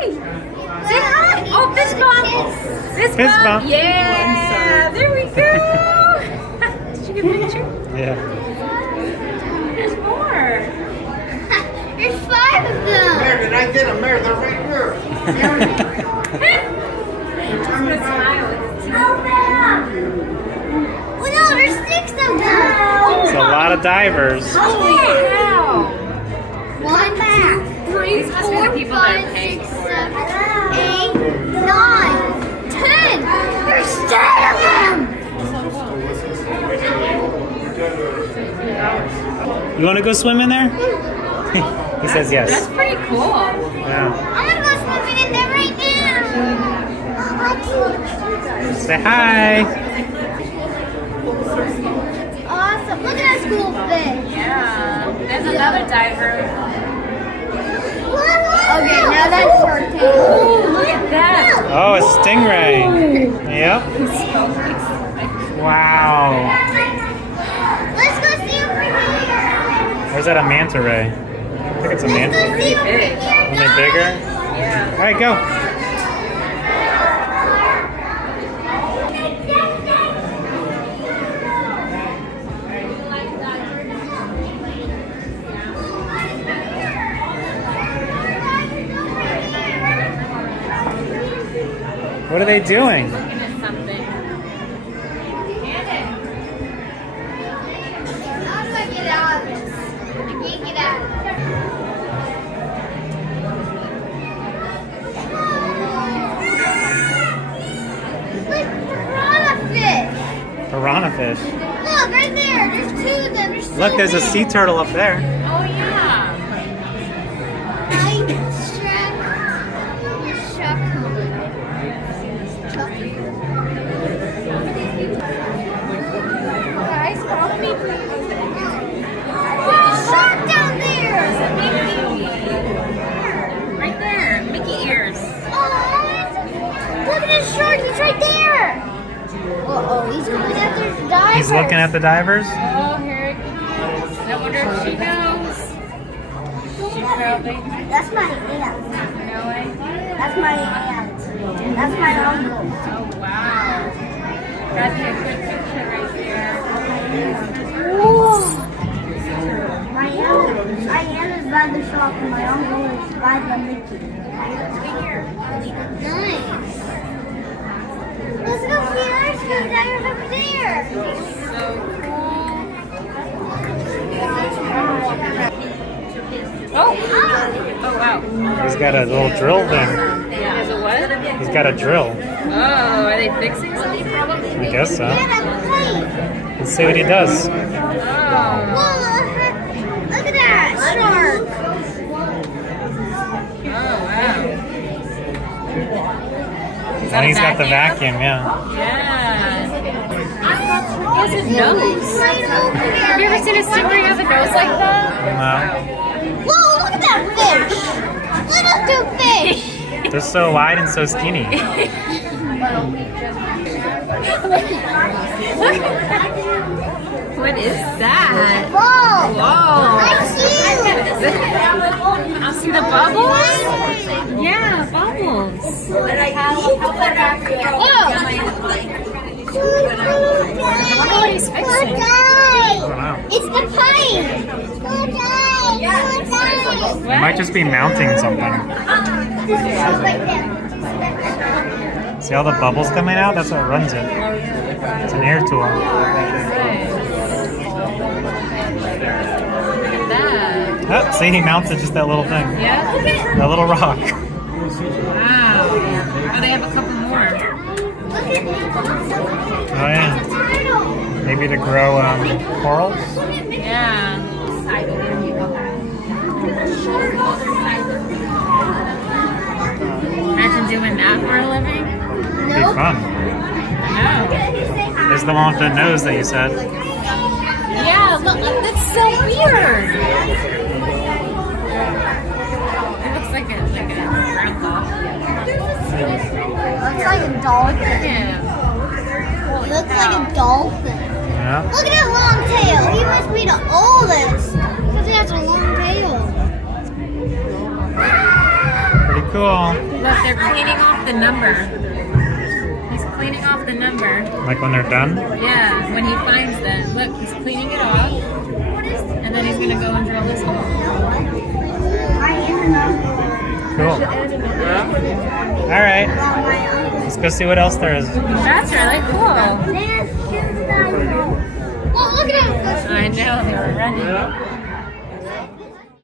hi. Say hi. Oh, fist bump. Fist bump. Yeah. There we go. Did you get a picture? Yeah. There's more. There's 5 of them. Mary, did I get them? Mary, they're right here. Just gonna smile with his teeth. Oh no, there's 6 of them. It's a lot of divers. Holy cow. 1, 2, 3, These must be the 4, people that 5, pay 6, for 7, 8, 9, 10. There's 10 of them. You want to go swim in there? He says yes. That's pretty cool. Yeah. I'm gonna go swimming in there right now. Say hi. Awesome. Look at that school fish. Yeah. There's another diver. Okay, now that's Shark Tank. Oh, look at that. Oh, a stingray. Yep. Wow. Let's go see over here. Or is that a manta ray? I think it's a manta ray. Let's go see over big. here. Are they bigger? Yeah. All right, go. What are they doing? Looking at something. How do I get out of this? I can't get out. Look, piranha fish. Piranha fish. Look, right there. There's 2 of them. There's so Look, there's a many. sea turtle up there. Oh, yeah. Guys, follow me, please. There's a shark down there. Right there. Mickey ears. Oh, look at this shark. He's right there. Uh-oh, he's coming after the divers. He's looking at the divers. Oh, here it goes. I wonder if she knows. She probably. That's my aunt. Really? That's my aunt. That's my uncle. Oh, wow. That's a good picture right there. Whoa. My aunt is by the shop and my uncle is by the Mickey. Nice. Let's go see our scuba divers over there. So cool. Oh! Oh, wow. He's got a little drill thing. Yeah. Is it what? He's got a drill. Oh, are they fixing something probably? I guess so. Yeah, that's plane. Let's see what he does. Oh. Whoa, look at that shark. Oh, wow. And he's got the vacuum, yeah. Yeah. He has a nose. Have you ever seen a stingray have a nose like that? Whoa, look at that fish. Little 2 fish. They're so wide and so skinny. What is that? Whoa. Whoa. I see I see the bubbles? Yeah, bubbles. Whoa. What he's fixing? I don't know. It's the pipe. It might just be mounting something. See all the bubbles coming out? That's what runs it. It's an air tool. Look at that. Oh, see, he mounted just that little thing. Yeah? That little rock. Wow. Oh, they have a couple more. Oh, yeah. Maybe to grow corals? Yeah. Imagine doing that for a living. It'd be fun. No. There's the one with the nose that you said. Yeah, look, that's so weird. It looks like a groundhog. Looks like a dolphin. Yeah. Looks like a dolphin. Yeah. Look at that long tail. He must be the oldest because he has a long tail. Pretty cool. Look, they're cleaning off the number. He's cleaning off the number. Like when they're done? Yeah, when he finds them. Look, he's cleaning it off. And then he's going to go and drill this hole. Cool. Alright. Let's go see what else there is. That's really cool. Well, look at him. I know, they were running.